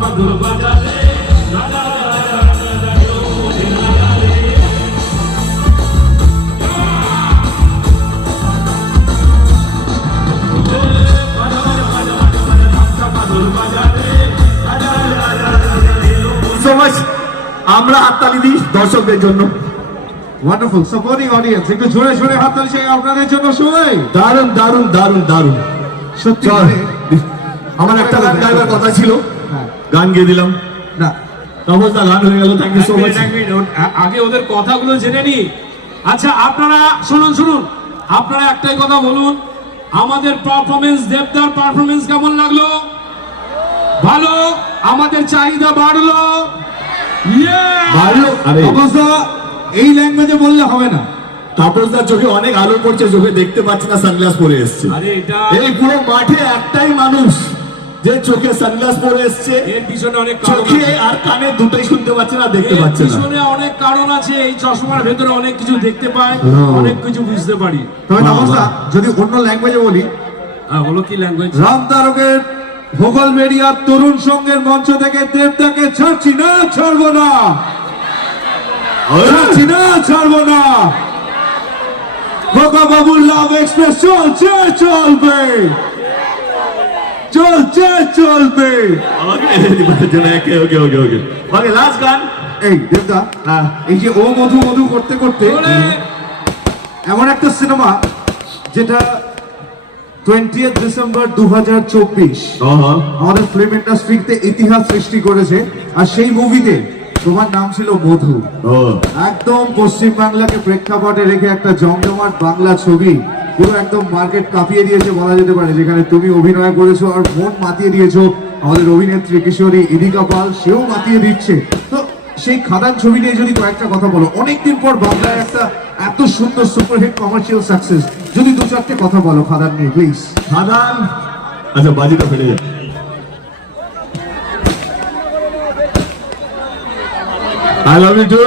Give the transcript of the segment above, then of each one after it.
মধুর বাজারে রাজা সো আমরা হাততালি দিই দর্শকদের জন্য। ওয়ান্ডারফুল সাপোর্টিং অডিয়েন্স একটু জোরে জোরে হাততালি চাই আপনাদের জন্য সবাই দারুণ দারুণ দারুণ দারুণ। সত্যি আমার একটা গান গাইবার কথা ছিল। গান গিয়ে দিলাম। না। অবস্থা গান হয়ে গেল থ্যাংক ইউ সো মাচ আগে ওদের কথাগুলো জেনে নি। আচ্ছা আপনারা শুনুন শুনুন। আপনারা একটাই কথা বলুন আমাদের পারফরমেন্স দেবদার পারফরমেন্স কেমন লাগল? ভালো? আমাদের চাহিদা বাড়লো! ভালো আরে। এই ল্যাঙ্গুয়েজে বললে হবে না। তাপসদার চোখে অনেক আলো পড়ছে চোখে দেখতে পাচ্ছি না সানগ্লাস পরে এসছে। এই পুরো মাঠে একটাই মানুষ। যে চোখে সানগ্লাস পরে এসছে এর পিছনে অনেক চোখে আর কানে দুটোই শুনতে পাচ্ছে না দেখতে পাচ্ছে না। পিছনে অনেক কারণ আছে এই চশমার ভেতরে অনেক কিছু দেখতে পাই হ্যাঁ। অনেক কিছু বুঝতে পারি। তবে বাহ। যদি অন্য ল্যাঙ্গুয়েজে বলি হ্যাঁ বলো কি ল্যাঙ্গুয়েজ রাম তারকের ভোগল মেরিয়ার তরুণ সঙ্গের মঞ্চ থেকে দেবদাকে ছাড়ছি না ছাড়বো না। ছাড়ছি না ছাড়বো না। খোকা বাবুর লাভ এক্সপ্রেস চলছে চলবে। চলছে চলবে। আমাকে ওকে ওকে ওকে ওকে। ওকে লাস্ট গান। এই দেবদা এই যে ও মধু মধু করতে করতে এমন একটা সিনেমা যেটা ডিসেম্বর দু হাজার চব্বিশ। আমাদের ফিল্ম ইন্ডাস্ট্রিতে ইতিহাস সৃষ্টি করেছে আর সেই মুভিতে তোমার নাম ছিল মধু। একদম পশ্চিম বাংলাকে প্রেক্ষাপটে রেখে একটা জমজমাট বাংলা ছবি পুরো একদম মার্কেট কাঁপিয়ে দিয়েছে বলা যেতে পারে, যেখানে তুমি অভিনয় করেছ আর মন মাতিয়ে দিয়েছ। আমাদের অভিনেত্রী কিশোরী ইদিকা পাল, সেও মাতিয়ে দিচ্ছে। তো সেই খাদান ছবি নিয়ে যদি কয়েকটা কথা বলো, অনেকদিন পর বাংলায় একটা এত সুন্দর সুপারহিট কমার্শিয়াল সাকসেস যদি দু চারটে কথা বলো খাদান নিয়ে প্লিজ খাদান! আচ্ছা বাজিটা ফেটে যায় I love you too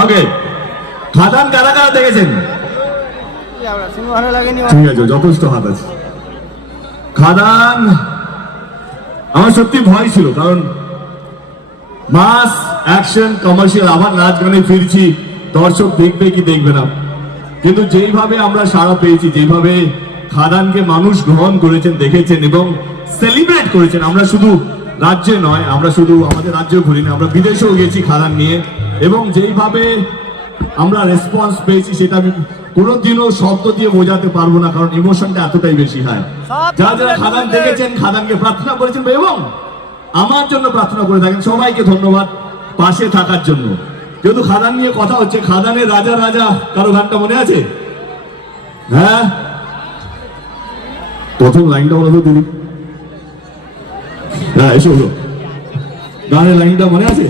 okay Khadaan কারা কারা দেখেছেন? ঠিক আছে, যথেষ্ট হাত আছে। খাদান, আমার সত্যি ভয় ছিল, কারণ মাস অ্যাকশন কমার্শিয়াল আবার নাচ গানে ফিরছি, দর্শক দেখবে কি দেখবে না। কিন্তু যেইভাবে আমরা সাড়া পেয়েছি, যেভাবে খাদানকে মানুষ গ্রহণ করেছেন, দেখেছেন এবং সেলিব্রেট করেছেন, আমরা শুধু রাজ্যে নয়, আমরা শুধু আমাদের রাজ্যে ঘুরিনি, আমরা বিদেশেও গেছি খাদান নিয়ে। এবং যেইভাবে আমরা রেসপন্স পেয়েছি সেটা আমি কোনোদিনও শব্দ দিয়ে বোঝাতে পারব না কারণ ইমোশনটা এতটাই বেশি হয়। যারা যারা খাদান দেখেছেন খাদানকে প্রার্থনা করেছেন এবং আমার জন্য প্রার্থনা করে থাকেন। সবাইকে ধন্যবাদ পাশে থাকার জন্য। যেহেতু খাদান নিয়ে কথা হচ্ছে খাদানের রাজা রাজা কারও গানটা মনে আছে? হ্যাঁ? প্রথম লাইনটা বলো তো দিদি। হ্যাঁ এসো। গানের লাইনটা মনে আছে?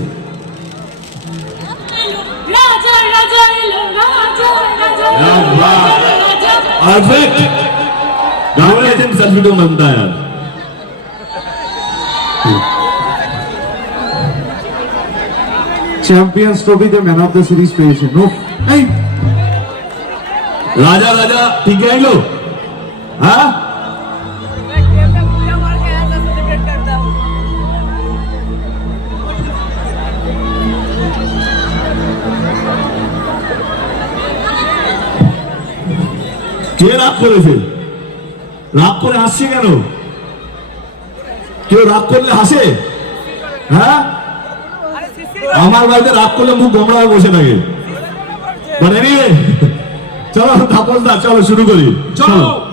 सर्फी गाँव में दिन को मनता है चैंपियंस ट्रॉफी के मैन ऑफ़ द सीरीज़ पे नो राजा राजा ठीक है लो हाँ? কে রাগ করেছে? রাগ করে হাসছে কেন? কেউ রাগ করলে হাসে? হ্যাঁ? আমার বাড়িতে রাগ করলে মুখ গোমড়া হয়ে বসে থাকে। মানে চলো ধাপল দা চলো শুরু করি। চলো।